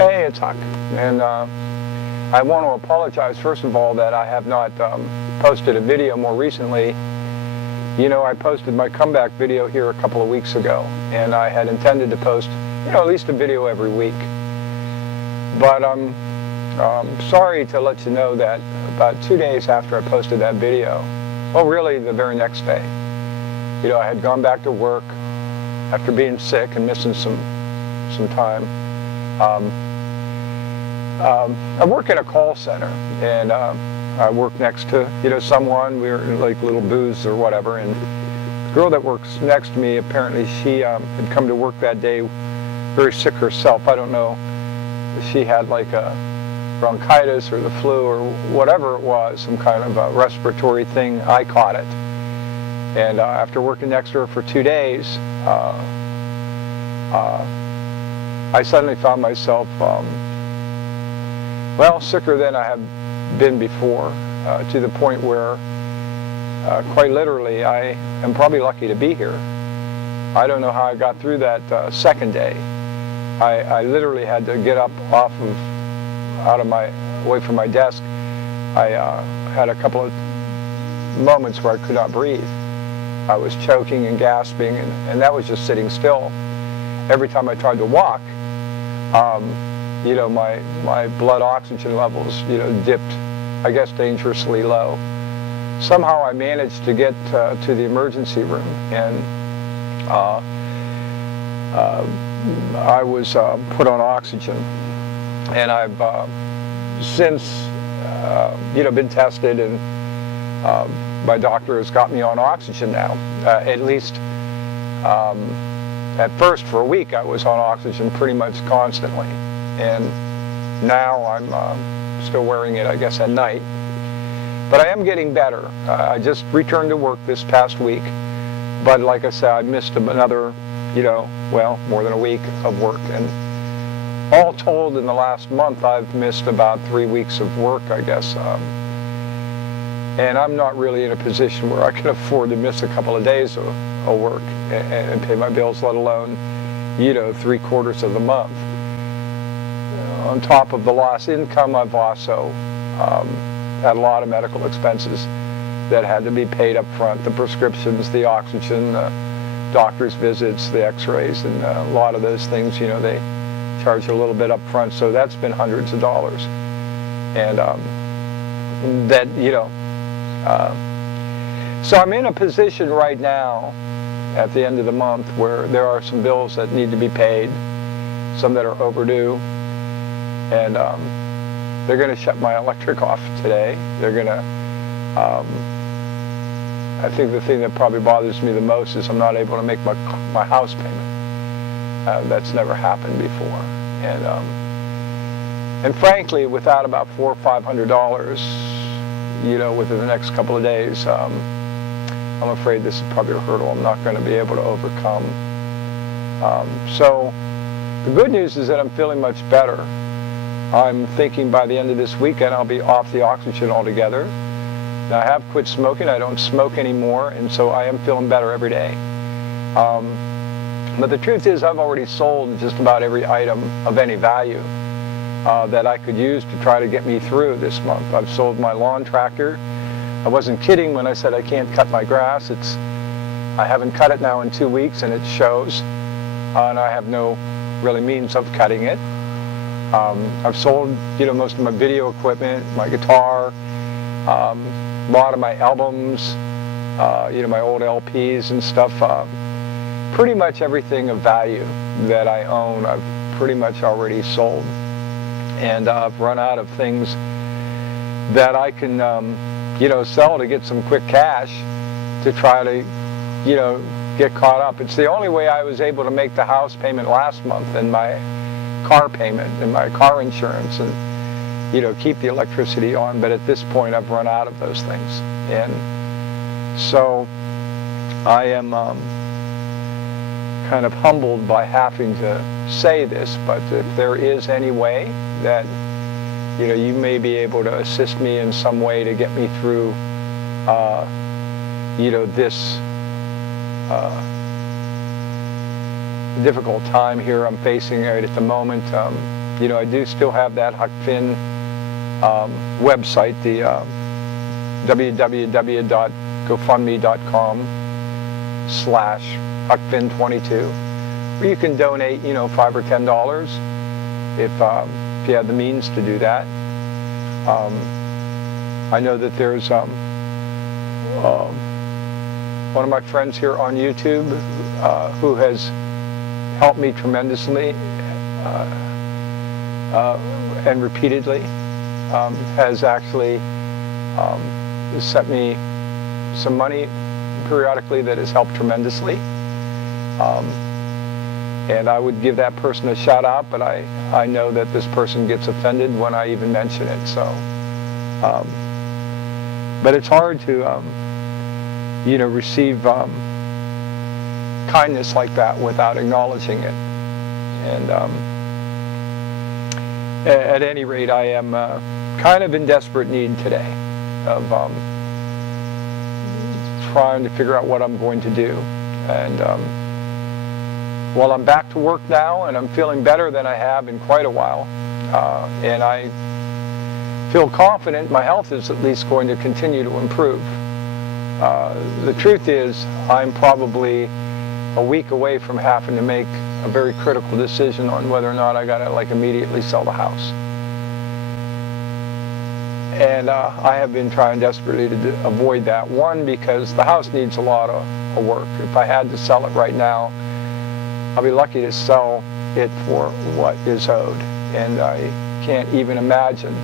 Hey, it's Huck, and I want to apologize first of all that I have not posted a video more recently. You know, I posted my comeback video here a couple of weeks ago, and I had intended to post, at least a video every week. But I'm sorry to let you know that about 2 days after I posted that video, well, really the very next day, I had gone back to work after being sick and missing some time. I work in a call center, and I work next to someone. We were like little booths or whatever, and the girl that works next to me, apparently she had come to work that day very sick herself. I don't know if she had like a bronchitis or the flu or whatever it was, some kind of a respiratory thing. I caught it, and after working next to her for 2 days, I suddenly found myself sicker than I have been before, to the point where quite literally I am probably lucky to be here. I don't know how I got through that second day. I literally had to get up away from my desk. I had a couple of moments where I could not breathe. I was choking and gasping, and that was just sitting still. Every time I tried to walk, my blood oxygen levels, dipped, I guess, dangerously low. Somehow I managed to get to the emergency room, and I was put on oxygen. And I've since, been tested, and my doctor has got me on oxygen now. At least, at first, for a week, I was on oxygen pretty much constantly. And now I'm still wearing it, I guess, at night. But I am getting better. I just returned to work this past week. But like I said, I missed another, more than a week of work. And all told, in the last month, I've missed about 3 weeks of work, I guess. And I'm not really in a position where I can afford to miss a couple of days of work and pay my bills, let alone, 3/4 of the month. On top of the lost income, I've also had a lot of medical expenses that had to be paid up front. The prescriptions, the oxygen, the doctor's visits, the x-rays, and a lot of those things, they charge a little bit up front. So that's been hundreds of dollars. And so I'm in a position right now at the end of the month where there are some bills that need to be paid, some that are overdue. And they're going to shut my electric off today. They're going to, I think the thing that probably bothers me the most is I'm not able to make my house payment. That's never happened before. And frankly, without about $400 or $500, within the next couple of days, I'm afraid this is probably a hurdle I'm not going to be able to overcome. So the good news is that I'm feeling much better. I'm thinking by the end of this weekend I'll be off the oxygen altogether. Now, I have quit smoking. I don't smoke anymore, and so I am feeling better every day. But the truth is I've already sold just about every item of any value that I could use to try to get me through this month. I've sold my lawn tractor. I wasn't kidding when I said I can't cut my grass. I haven't cut it now in 2 weeks, and it shows. And I have no really means of cutting it. I've sold, most of my video equipment, my guitar, a lot of my albums, my old LPs and stuff. Pretty much everything of value that I own, I've pretty much already sold. And I've run out of things that I can, sell to get some quick cash to try to, get caught up. It's the only way I was able to make the house payment last month, and my car payment and my car insurance, and keep the electricity on. But at this point I've run out of those things, and so I am kind of humbled by having to say this. But if there is any way that you may be able to assist me in some way to get me through this difficult time here I'm facing right at the moment, I do still have that Huck Finn website, the www.gofundme.com/HuckFinn22, where you can donate, $5 or $10 if you have the means to do that. I know that there's one of my friends here on YouTube who has helped me tremendously and repeatedly, has actually sent me some money periodically that has helped tremendously. And I would give that person a shout out, but I know that this person gets offended when I even mention it. So, but it's hard to, receive kindness like that without acknowledging it. And at any rate, I am kind of in desperate need today of trying to figure out what I'm going to do. And well, I'm back to work now, and I'm feeling better than I have in quite a while. And I feel confident my health is at least going to continue to improve. The truth is, I'm probably a week away from having to make a very critical decision on whether or not I gotta immediately sell the house. And I have been trying desperately to avoid that. One, because the house needs a lot of work. If I had to sell it right now, I'll be lucky to sell it for what is owed. And I can't even imagine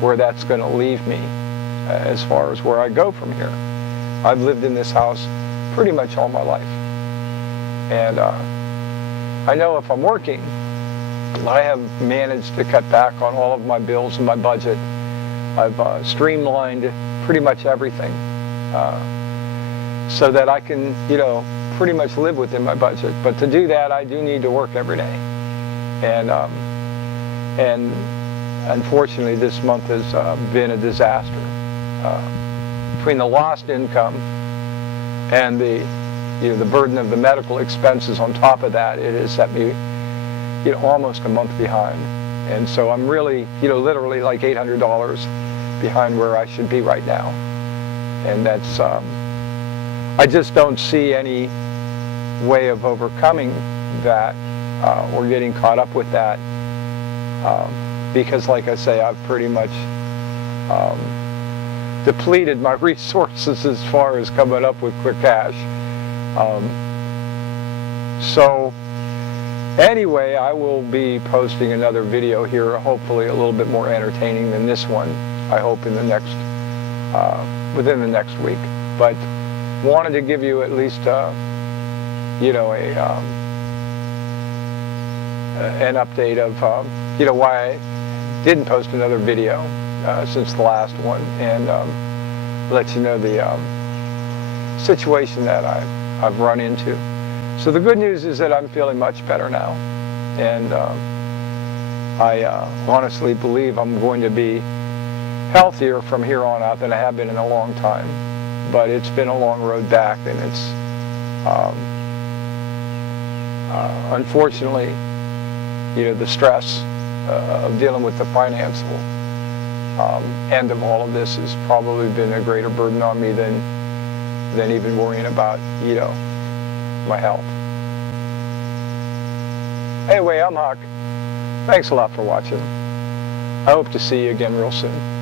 where that's going to leave me as far as where I go from here. I've lived in this house pretty much all my life. And I know if I'm working, I have managed to cut back on all of my bills and my budget. I've streamlined pretty much everything so that I can, pretty much live within my budget. But to do that, I do need to work every day. And unfortunately, this month has been a disaster. Between the lost income and the burden of the medical expenses on top of that, it has set me, almost a month behind. And so I'm really, literally like $800 behind where I should be right now. And that's, I just don't see any way of overcoming that or getting caught up with that. Because like I say, I've pretty much depleted my resources as far as coming up with quick cash. So anyway, I will be posting another video here, hopefully a little bit more entertaining than this one, I hope in the next, within the next week. But wanted to give you at least, an update of, why I didn't post another video since the last one, and let you know the situation that I've run into. So the good news is that I'm feeling much better now, and I honestly believe I'm going to be healthier from here on out than I have been in a long time. But it's been a long road back, and it's unfortunately, the stress of dealing with the financial end of all of this has probably been a greater burden on me than even worrying about, my health. Anyway, I'm Huck. Thanks a lot for watching. I hope to see you again real soon.